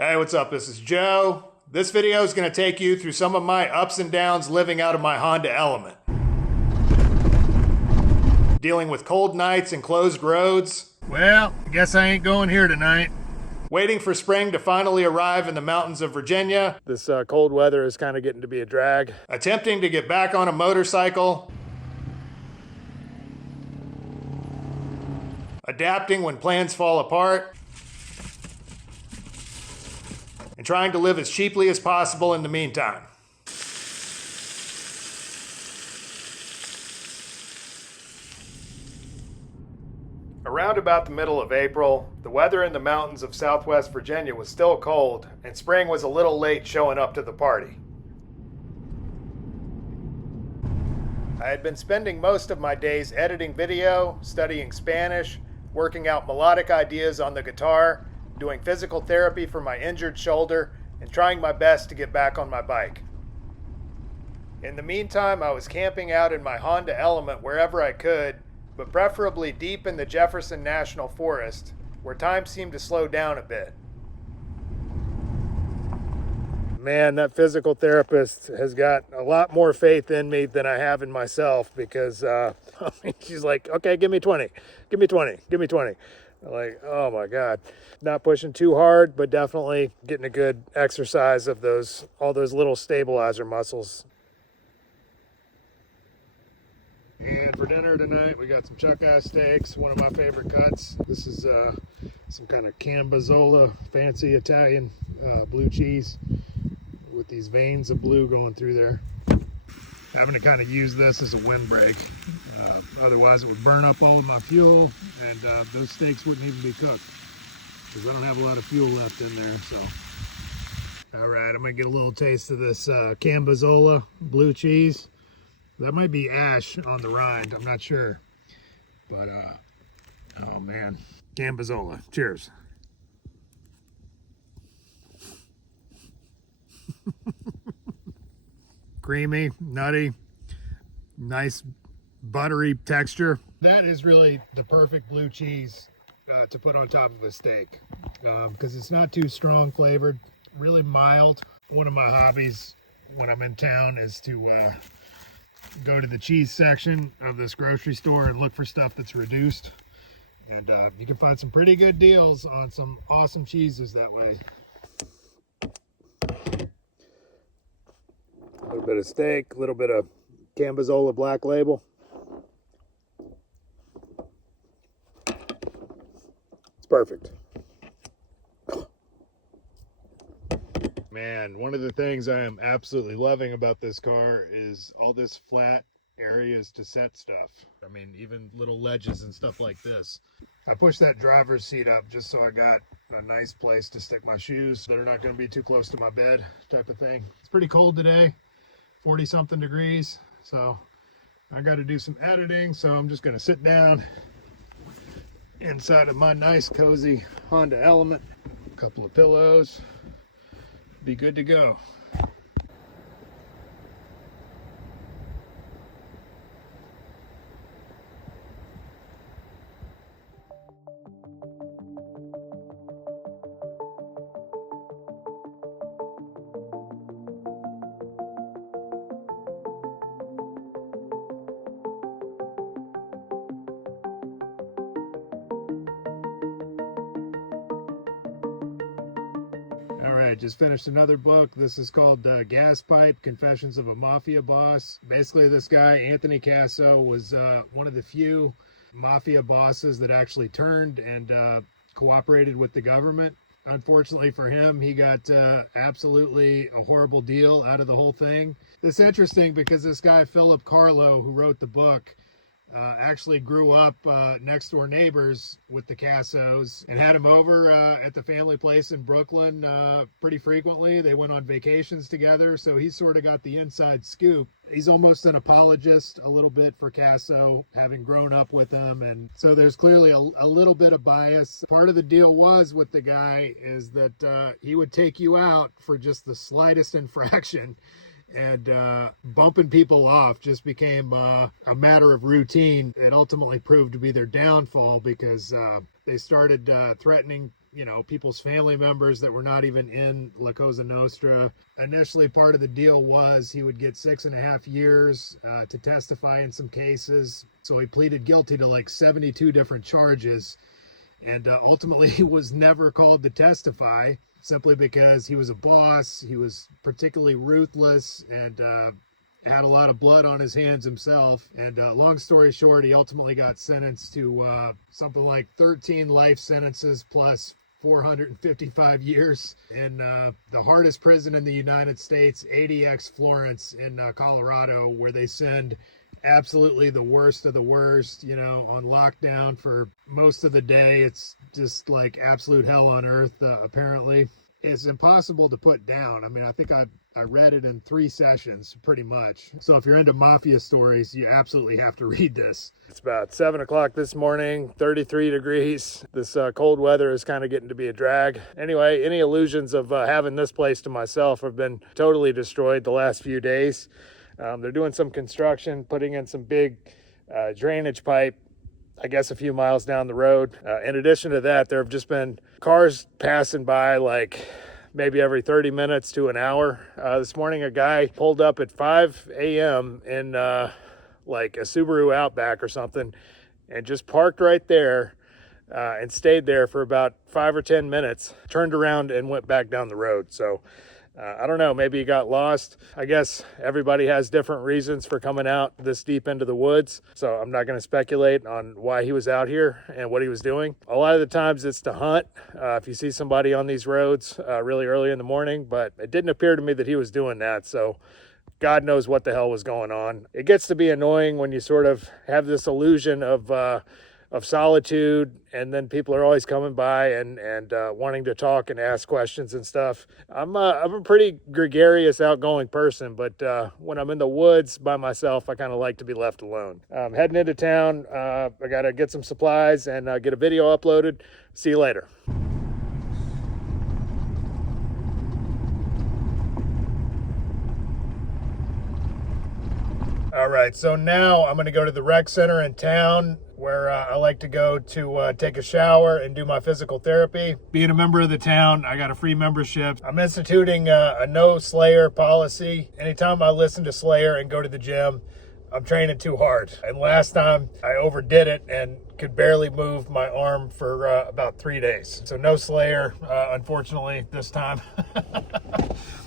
Hey, what's up? This is Joe. This video is going to take you through some of my ups and downs living out of my Honda Element. Dealing with cold nights and closed roads. Well, I guess I ain't going here tonight. Waiting for spring to finally arrive in the mountains of Virginia. This cold weather is kind of getting to be a drag. Attempting to get back on a motorcycle. Adapting when plans fall apart. And trying to live as cheaply as possible in the meantime. Around about the middle of April, the weather in the mountains of southwest Virginia was still cold, and spring was a little late showing up to the party. I had been spending most of my days editing video, studying Spanish, working out melodic ideas on the guitar, doing physical therapy for my injured shoulder, and trying my best to get back on my bike. In the meantime, I was camping out in my Honda Element wherever I could, but preferably deep in the Jefferson National Forest, where time seemed to slow down a bit. Man, that physical therapist has got a lot more faith in me than I have in myself because she's like, okay, give me 20, give me 20, give me 20. I'm like, oh my God. Not pushing too hard, but definitely getting a good exercise of all those little stabilizer muscles. And for dinner tonight, we got some chuck-eye steaks, one of my favorite cuts. This is some kind of Cambazola, fancy Italian blue cheese with these veins of blue going through there. Having to kind of use this as a windbreak. Otherwise, it would burn up all of my fuel, and those steaks wouldn't even be cooked because I don't have a lot of fuel left in there. So, all right, I'm gonna get a little taste of this Cambazola blue cheese. That might be ash on the rind, I'm not sure. But, oh man, Cambazola, cheers. Creamy, nutty, nice buttery texture. That is really the perfect blue cheese to put on top of a steak because it's not too strong flavored, really mild. One of my hobbies when I'm in town is to go to the cheese section of this grocery store and look for stuff that's reduced, and you can find some pretty good deals on some awesome cheeses that way. A little bit of steak, a little bit of Cambazola Black Label. It's perfect. Man, one of the things I am absolutely loving about this car is all this flat areas to set stuff. I mean, even little ledges and stuff like this. I pushed that driver's seat up just so I got a nice place to stick my shoes that are not going to be too close to my bed type of thing. It's pretty cold today, 40 something degrees. So I got to do some editing. So I'm just going to sit down inside of my nice cozy Honda Element. A couple of pillows. Be good to go. Just finished another book. This is called Gaspipe, Confessions of a Mafia Boss. Basically, this guy, Anthony Casso, was one of the few mafia bosses that actually turned and cooperated with the government. Unfortunately for him, he got absolutely a horrible deal out of the whole thing. It's interesting because this guy, Philip Carlo, who wrote the book, actually grew up next door neighbors with the Cassos and had him over at the family place in Brooklyn pretty frequently. They went on vacations together, so he sort of got the inside scoop. He's almost an apologist a little bit for Casso, having grown up with him, and so there's clearly a little bit of bias. Part of the deal was with the guy is that he would take you out for just the slightest infraction, and bumping people off just became a matter of routine. It ultimately proved to be their downfall because they started threatening you know, people's family members that were not even in La Cosa Nostra. Initially, part of the deal was he would get 6.5 years to testify in some cases. So he pleaded guilty to like 72 different charges. And ultimately, he was never called to testify simply because he was a boss. He was particularly ruthless and had a lot of blood on his hands himself. And long story short, he ultimately got sentenced to something like 13 life sentences plus 455 years in the hardest prison in the United States, ADX Florence in Colorado, where they send absolutely the worst of the worst, you know, on lockdown for most of the day. It's just like absolute hell on earth, apparently. It's impossible to put down. I mean, I think I read it in 3 sessions, pretty much. So if you're into mafia stories, you absolutely have to read this. It's about 7 o'clock this morning, 33 degrees. This cold weather is kind of getting to be a drag. Anyway, any illusions of having this place to myself have been totally destroyed the last few days. They're doing some construction, putting in some big drainage pipe, I guess a few miles down the road. In addition to that, there have just been cars passing by like maybe every 30 minutes to an hour. This morning, a guy pulled up at 5 a.m. in like a Subaru Outback or something and just parked right there and stayed there for about 5 or 10 minutes, turned around and went back down the road. So I don't know, maybe he got lost. I guess everybody has different reasons for coming out this deep into the woods. So I'm not going to speculate on why he was out here and what he was doing. A lot of the times it's to hunt if you see somebody on these roads really early in the morning, but it didn't appear to me that he was doing that. So God knows what the hell was going on. It gets to be annoying when you sort of have this illusion of solitude, and then people are always coming by and wanting to talk and ask questions and stuff. I'm a pretty gregarious, outgoing person, but when I'm in the woods by myself, I kind of like to be left alone. I'm heading into town. I got to get some supplies and get a video uploaded. See you later. All right, so now I'm going to go to the rec center in town where I like to go to take a shower and do my physical therapy. Being a member of the town, I got a free membership. I'm instituting a no Slayer policy. Anytime I listen to Slayer and go to the gym, I'm training too hard. And last time I overdid it and could barely move my arm for about 3 days. So no Slayer, unfortunately, this time.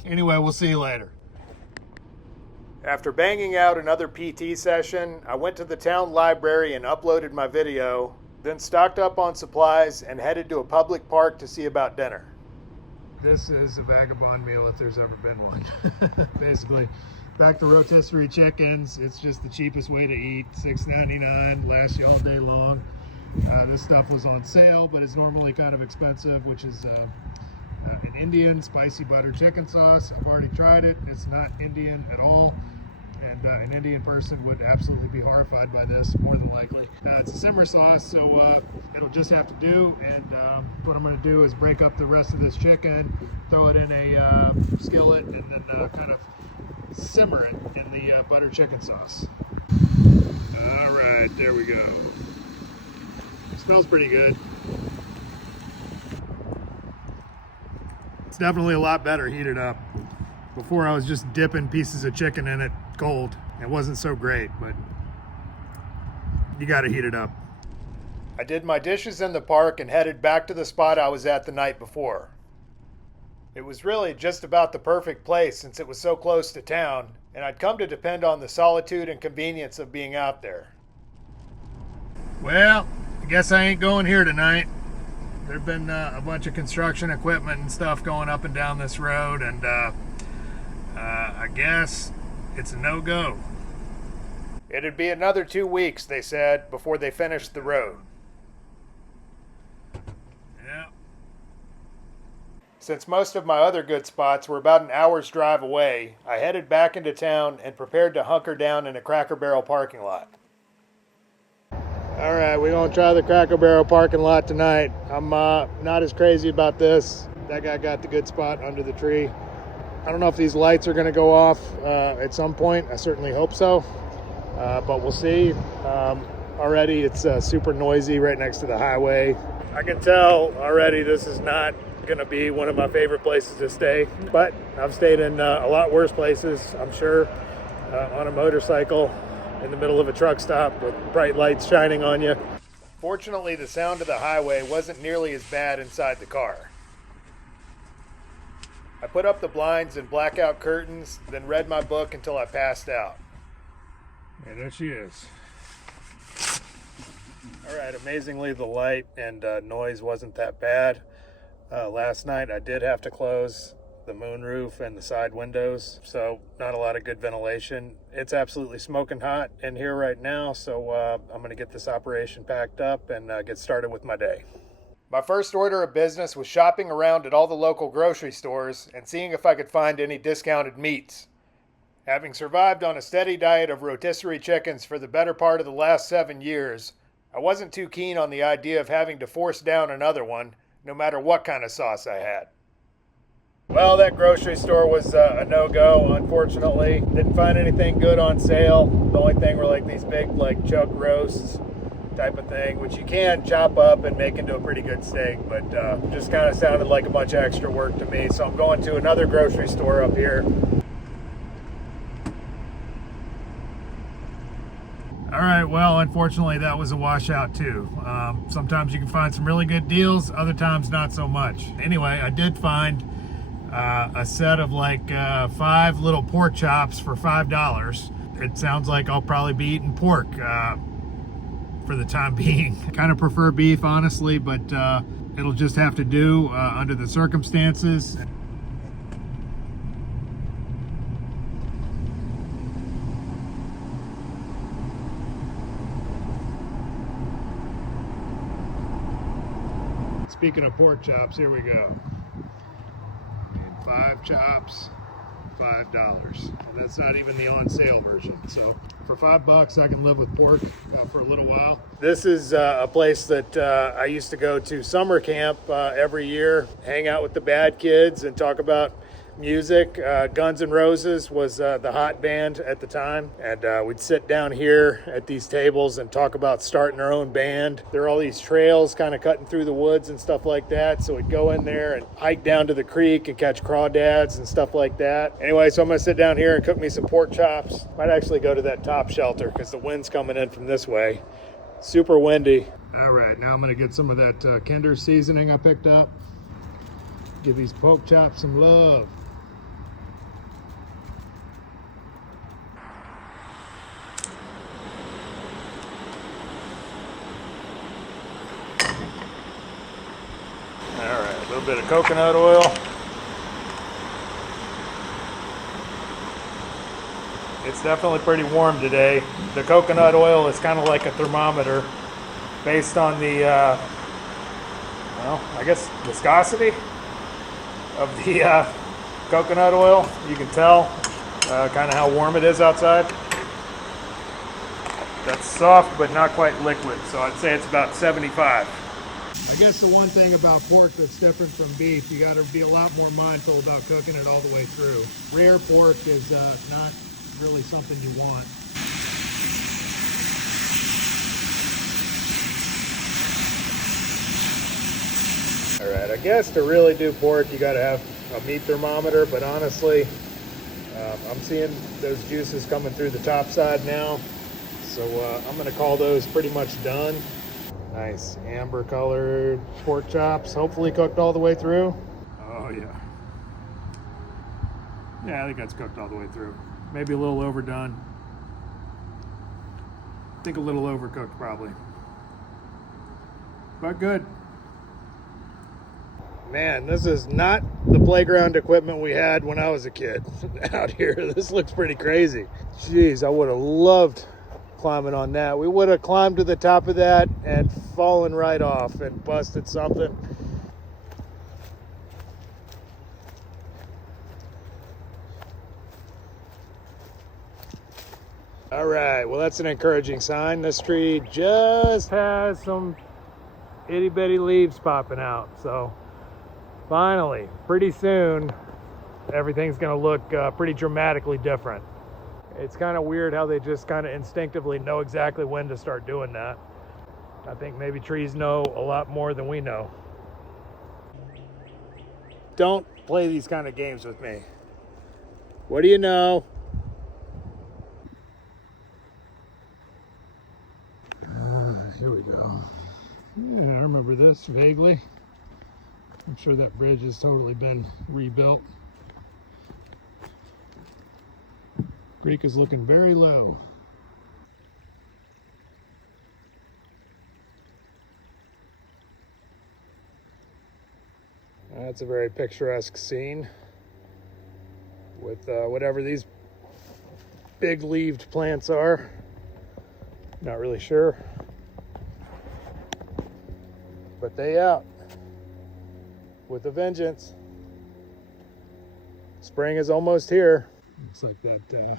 Anyway, we'll see you later. After banging out another PT session, I went to the town library and uploaded my video, then stocked up on supplies and headed to a public park to see about dinner. This is a Vagabond meal if there's ever been one. Basically, back to rotisserie chickens. It's just the cheapest way to eat. $6.99, lasts you all day long. This stuff was on sale, but it's normally kind of expensive, which is an Indian spicy butter chicken sauce. I've already tried it. It's not Indian at all. And an Indian person would absolutely be horrified by this, more than likely. It's a simmer sauce, so it'll just have to do. And what I'm going to do is break up the rest of this chicken, throw it in a skillet, and then kind of simmer it in the butter chicken sauce. All right, there we go. It smells pretty good. It's definitely a lot better heated up. Before I was just dipping pieces of chicken in it cold. It wasn't so great, but you gotta heat it up. I did my dishes in the park and headed back to the spot I was at the night before. It was really just about the perfect place since it was so close to town, and I'd come to depend on the solitude and convenience of being out there. Well, I guess I ain't going here tonight. There've been a bunch of construction equipment and stuff going up and down this road, and I guess it's a no-go. It'd be another 2 weeks, they said, before they finished the road. Yeah. Since most of my other good spots were about an hour's drive away, I headed back into town and prepared to hunker down in a Cracker Barrel parking lot. All right, we're gonna try the Cracker Barrel parking lot tonight. I'm not as crazy about this. That guy got the good spot under the tree. I don't know if these lights are gonna go off at some point. I certainly hope so, but we'll see. Already it's super noisy right next to the highway. I can tell already this is not going to be one of my favorite places to stay, but I've stayed in a lot worse places, I'm sure, on a motorcycle in the middle of a truck stop with bright lights shining on you. Fortunately, the sound of the highway wasn't nearly as bad inside the car. I put up the blinds and blackout curtains, then read my book until I passed out. And there she is. All right, amazingly, the light and noise wasn't that bad. Last night I did have to close the moonroof and the side windows, so not a lot of good ventilation. It's absolutely smoking hot in here right now, so I'm going to get this operation packed up and get started with my day. My first order of business was shopping around at all the local grocery stores and seeing if I could find any discounted meats. Having survived on a steady diet of rotisserie chickens for the better part of the last 7 years, I wasn't too keen on the idea of having to force down another one, no matter what kind of sauce I had. Well, that grocery store was a no-go, unfortunately. Didn't find anything good on sale. The only thing were like these big like chuck roasts type of thing, which you can chop up and make into a pretty good steak, but just kind of sounded like a bunch of extra work to me. So I'm going to another grocery store up here. All right, well, unfortunately, that was a washout too. Sometimes you can find some really good deals, other times not so much. Anyway, I did find a set of like 5 little pork chops for $5. It sounds like I'll probably be eating pork for the time being. I kind of prefer beef, honestly, but it'll just have to do under the circumstances. Speaking of pork chops, here we go. 5 chops, $5. And that's not even the on sale version. So for $5, I can live with pork for a little while. This is a place that I used to go to summer camp every year, hang out with the bad kids and talk about music. Guns N' Roses was the hot band at the time, and we'd sit down here at these tables and talk about starting our own band. There are all these trails kind of cutting through the woods and stuff like that, so we'd go in there and hike down to the creek and catch crawdads and stuff like that. Anyway, so I'm gonna sit down here and cook me some pork chops. Might actually go to that top shelter because the wind's coming in from this way. Super windy. All right, now I'm gonna get some of that Kinder seasoning I picked up. Give these pork chops some love. A little bit of coconut oil. It's definitely pretty warm today. The coconut oil is kind of like a thermometer based on the, well, I guess viscosity of the coconut oil. You can tell kind of how warm it is outside. That's soft but not quite liquid, so I'd say it's about 75. I guess the one thing about pork that's different from beef, you got to be a lot more mindful about cooking it all the way through. Rare pork is not really something you want. All right, I guess to really do pork, you got to have a meat thermometer, but honestly, I'm seeing those juices coming through the top side now, so I'm going to call those pretty much done. Nice amber colored pork chops, hopefully cooked all the way through. Oh yeah. Yeah, I think that's cooked all the way through. Maybe a little overdone. I think a little overcooked probably. But good. Man, this is not the playground equipment we had when I was a kid out here. This looks pretty crazy. Jeez, I would have loved climbing on that. We would have climbed to the top of that and fallen right off and busted something. All right, well, that's an encouraging sign. This tree just has some itty bitty leaves popping out, so finally, pretty soon everything's going to look pretty dramatically different. It's kind of weird how they just kind of instinctively know exactly when to start doing that. I think maybe trees know a lot more than we know. Don't play these kind of games with me. What do you know? Here we go. Yeah, I remember this vaguely. I'm sure that bridge has totally been rebuilt. Creek is looking very low. That's a very picturesque scene with whatever these big leaved plants are. Not really sure. But they out with a vengeance. Spring is almost here. Looks like that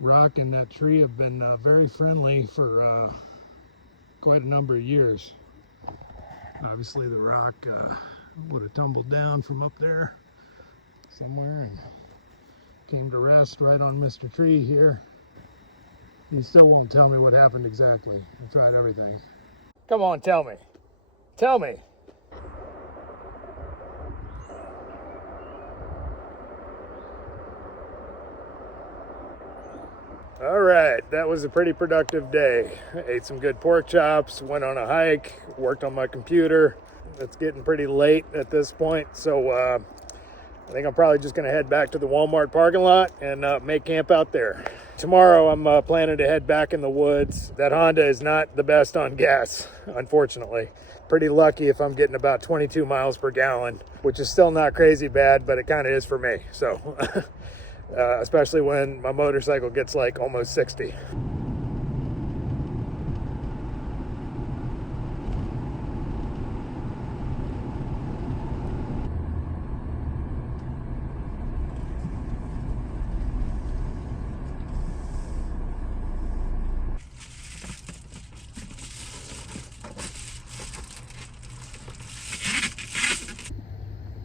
rock and that tree have been very friendly for quite a number of years. Obviously the rock would have tumbled down from up there somewhere and came to rest right on Mr. Tree here. He still won't tell me what happened exactly. I tried everything. Come on, tell me. Tell me. All right, that was a pretty productive day. I ate some good pork chops, went on a hike, worked on my computer. It's getting pretty late at this point, so I think I'm probably just gonna head back to the Walmart parking lot and make camp out there. Tomorrow I'm planning to head back in the woods. That Honda is not the best on gas, unfortunately. Pretty lucky if I'm getting about 22 miles per gallon, which is still not crazy bad, but it kind of is for me. So, especially when my motorcycle gets like almost 60.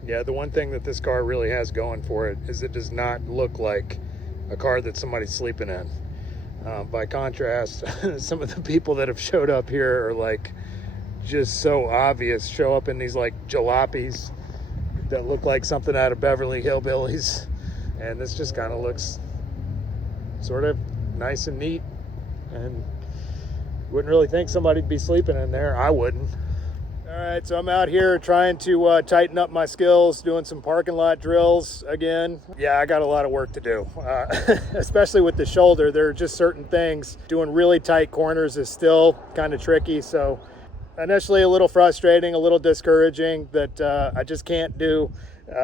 Yeah, the one thing that this car really has going for it is it does not look like a car that somebody's sleeping in. By contrast, some of the people that have showed up here are like just so obvious, show up in these like jalopies that look like something out of Beverly Hillbillies. And this just kind of looks sort of nice and neat, and wouldn't really think somebody'd be sleeping in there. I wouldn't. All right, so I'm out here trying to tighten up my skills, doing some parking lot drills again. Yeah, I got a lot of work to do, especially with the shoulder. There are just certain things. Doing really tight corners is still kind of tricky, so initially a little frustrating, a little discouraging that I just can't do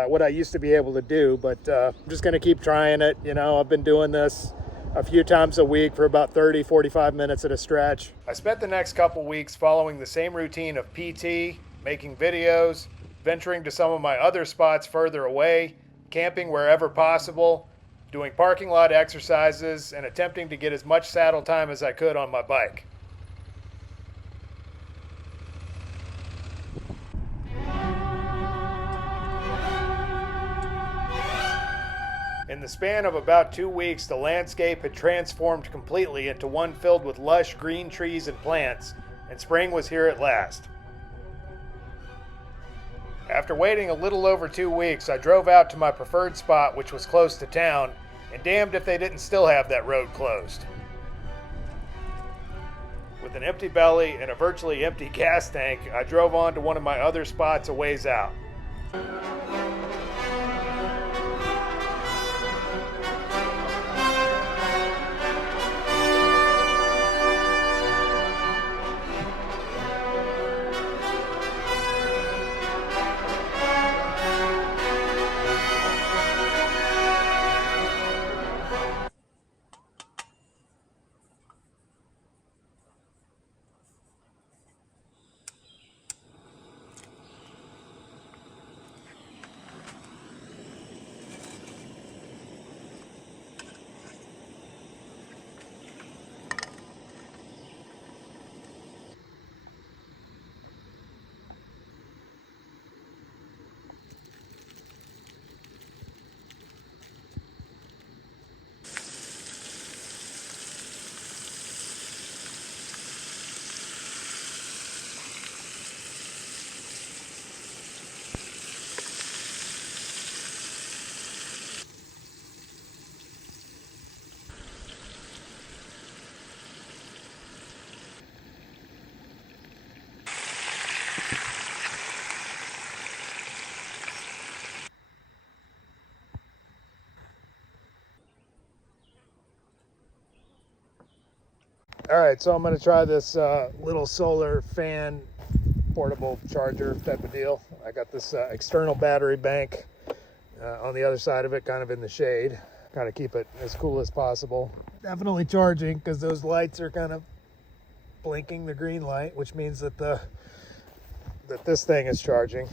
what I used to be able to do, but I'm just gonna keep trying it. You know, I've been doing this a few times a week for about 30, 45 minutes at a stretch. I spent the next couple weeks following the same routine of PT, making videos, venturing to some of my other spots further away, camping wherever possible, doing parking lot exercises, and attempting to get as much saddle time as I could on my bike. In the span of about 2 weeks, the landscape had transformed completely into one filled with lush green trees and plants, and spring was here at last. After waiting a little over 2 weeks, I drove out to my preferred spot, which was close to town, and damned if they didn't still have that road closed. With an empty belly and a virtually empty gas tank, I drove on to one of my other spots a ways out. All right, so I'm going to try this little solar fan portable charger type of deal. I got this external battery bank on the other side of it, kind of in the shade. Kind of keep it as cool as possible. Definitely charging because those lights are kind of blinking the green light, which means that this thing is charging.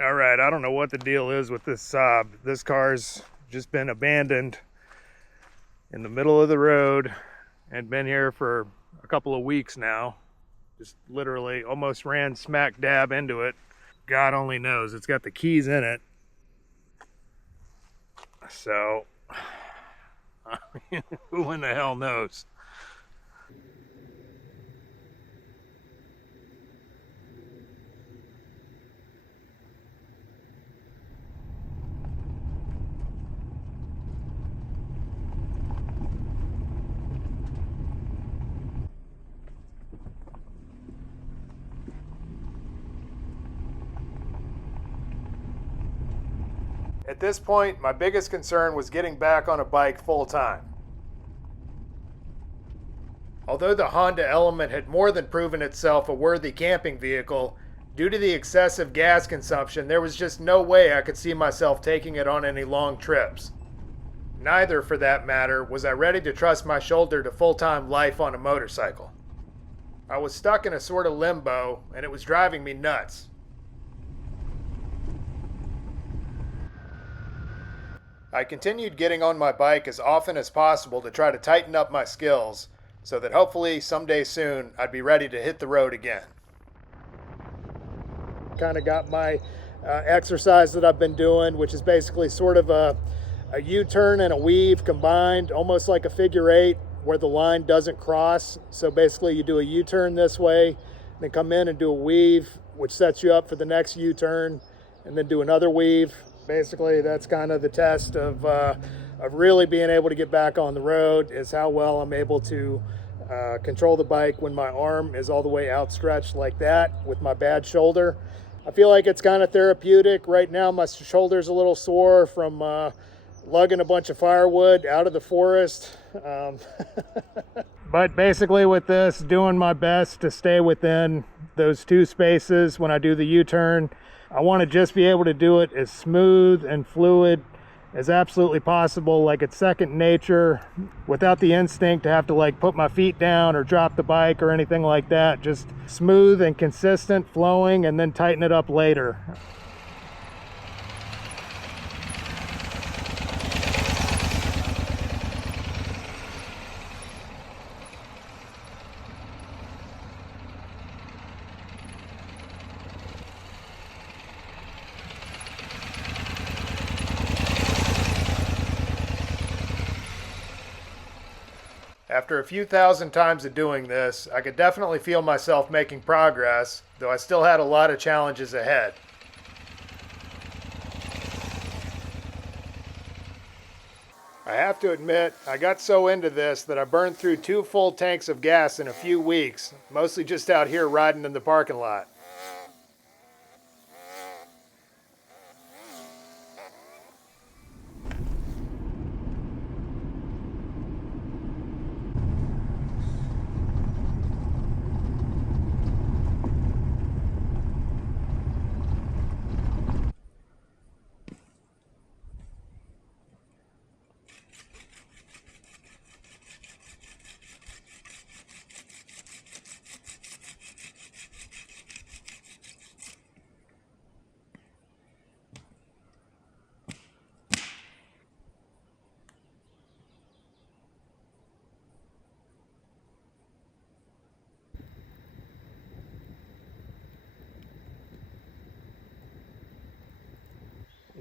All right, I don't know what the deal is with this Saab. This car's just been abandoned in the middle of the road and been here for a couple of weeks now. Just literally almost ran smack dab into it. God only knows. It's got the keys in it. So, who in the hell knows? At this point, my biggest concern was getting back on a bike full time. Although the Honda Element had more than proven itself a worthy camping vehicle, due to the excessive gas consumption, there was just no way I could see myself taking it on any long trips. Neither, for that matter, was I ready to trust my shoulder to full-time life on a motorcycle. I was stuck in a sort of limbo, and it was driving me nuts. I continued getting on my bike as often as possible to try to tighten up my skills, so that hopefully someday soon I'd be ready to hit the road again. Kind of got my exercise that I've been doing, which is basically sort of a U-turn and a weave combined, almost like a figure eight where the line doesn't cross. So basically you do a U-turn this way, then come in and do a weave, which sets you up for the next U-turn, and then do another weave. Basically, that's kind of the test of really being able to get back on the road, is how well I'm able to control the bike when my arm is all the way outstretched like that with my bad shoulder. I feel like it's kind of therapeutic. Right now, my shoulder's a little sore from lugging a bunch of firewood out of the forest. But basically with this, doing my best to stay within those two spaces when I do the U-turn. I want to just be able to do it as smooth and fluid as absolutely possible, like it's second nature, without the instinct to have to like put my feet down or drop the bike or anything like that. Just smooth and consistent flowing, and then tighten it up later. After a few thousand times of doing this, I could definitely feel myself making progress, though I still had a lot of challenges ahead. I have to admit, I got so into this that I burned through 2 full tanks of gas in a few weeks, mostly just out here riding in the parking lot.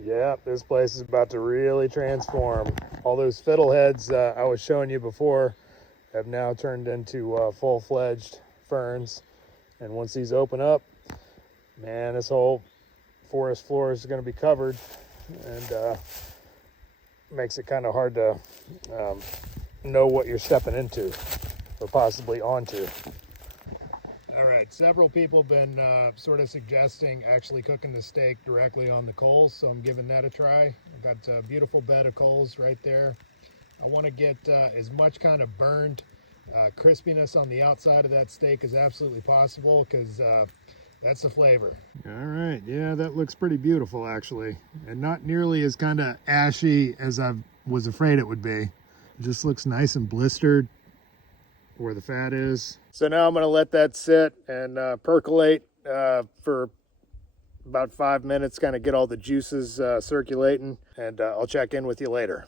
Yeah, this place is about to really transform. All those fiddleheads I was showing you before have now turned into full-fledged ferns. And once these open up, man, this whole forest floor is going to be covered. And makes it kind of hard to know what you're stepping into or possibly onto. All right, several people have been sort of suggesting actually cooking the steak directly on the coals, so I'm giving that a try. I've got a beautiful bed of coals right there. I want to get as much kind of burned crispiness on the outside of that steak as absolutely possible, because that's the flavor. All right, yeah, that looks pretty beautiful actually, and not nearly as kind of ashy as I was afraid it would be. It just looks nice and blistered where the fat is. So now I'm going to let that sit and percolate for about 5 minutes, kind of get all the juices circulating, and I'll check in with you later.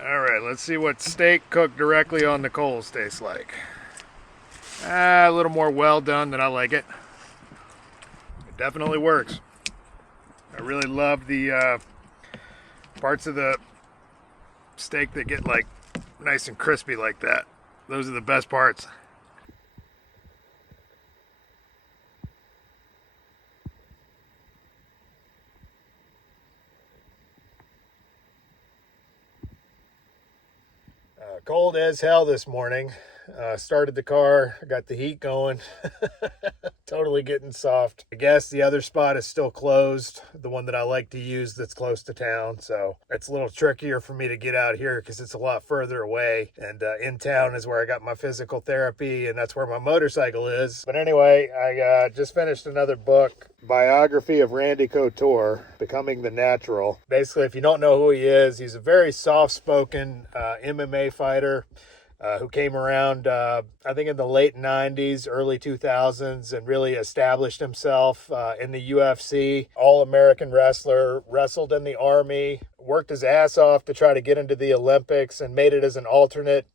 All right, let's see what steak cooked directly on the coals tastes like. A little more well done than I like it. It definitely works. I really love the parts of the steak that get like nice and crispy like that. Those are the best parts. Cold as hell this morning. Started the car, got the heat going. Totally getting soft. I guess the other spot is still closed, the one that I like to use that's close to town, so it's a little trickier for me to get out here because it's a lot further away, and in town is where I got my physical therapy, and that's where my motorcycle is. But anyway, I just finished another book, biography of Randy Couture, Becoming the Natural. Basically, if you don't know who he is, he's a very soft-spoken MMA fighter who came around, I think in the late 90s, early 2000s, and really established himself in the UFC. All-American wrestler, wrestled in the Army, worked his ass off to try to get into the Olympics, and made it as an alternate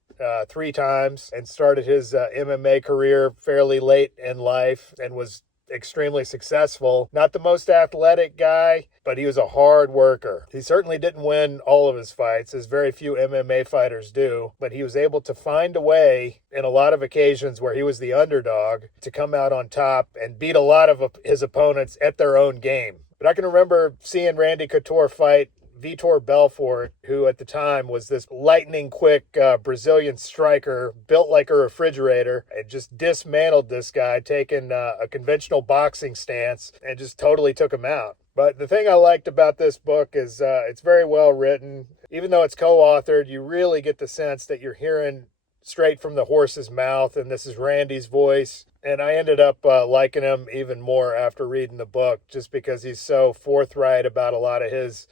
3 times, and started his MMA career fairly late in life, and was extremely successful. Not the most athletic guy, but he was a hard worker. He certainly didn't win all of his fights, as very few MMA fighters do, but he was able to find a way in a lot of occasions where he was the underdog to come out on top and beat a lot of his opponents at their own game. But I can remember seeing Randy Couture fight Vitor Belfort, who at the time was this lightning quick Brazilian striker built like a refrigerator, and just dismantled this guy, taking a conventional boxing stance and just totally took him out. But the thing I liked about this book is it's very well written. Even though it's co-authored, you really get the sense that you're hearing straight from the horse's mouth, and this is Randy's voice. And I ended up liking him even more after reading the book, just because he's so forthright about a lot of his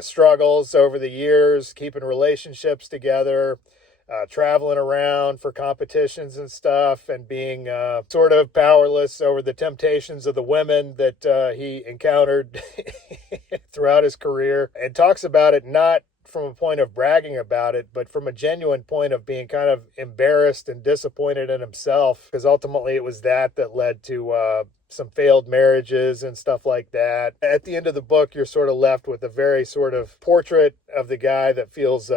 struggles over the years, keeping relationships together, traveling around for competitions and stuff, and being sort of powerless over the temptations of the women that he encountered throughout his career, and talks about it not from a point of bragging about it, but from a genuine point of being kind of embarrassed and disappointed in himself, because ultimately it was that led to some failed marriages and stuff like that. At the end of the book, you're sort of left with a very sort of portrait of the guy that feels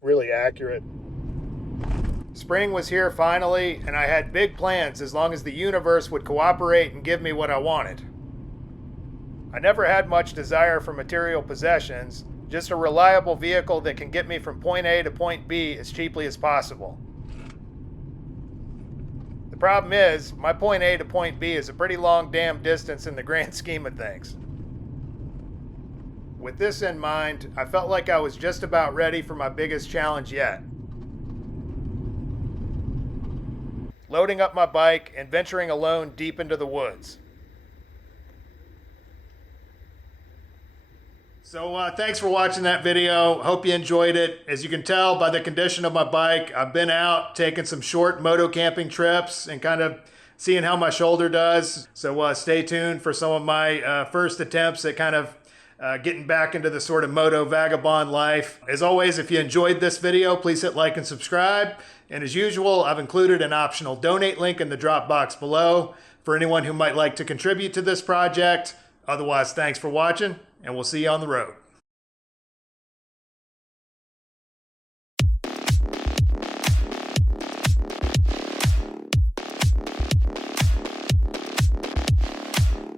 really accurate. Spring was here finally, and I had big plans as long as the universe would cooperate and give me what I wanted. I never had much desire for material possessions, just a reliable vehicle that can get me from point A to point B as cheaply as possible. The problem is, my point A to point B is a pretty long damn distance in the grand scheme of things. With this in mind, I felt like I was just about ready for my biggest challenge yet. Loading up my bike and venturing alone deep into the woods. So thanks for watching that video. Hope you enjoyed it. As you can tell by the condition of my bike, I've been out taking some short moto camping trips and kind of seeing how my shoulder does. So stay tuned for some of my first attempts at kind of getting back into the sort of moto vagabond life. As always, if you enjoyed this video, please hit like and subscribe. And as usual, I've included an optional donate link in the drop box below. for anyone who might like to contribute to this project. Otherwise, thanks for watching, and we'll see you on the road.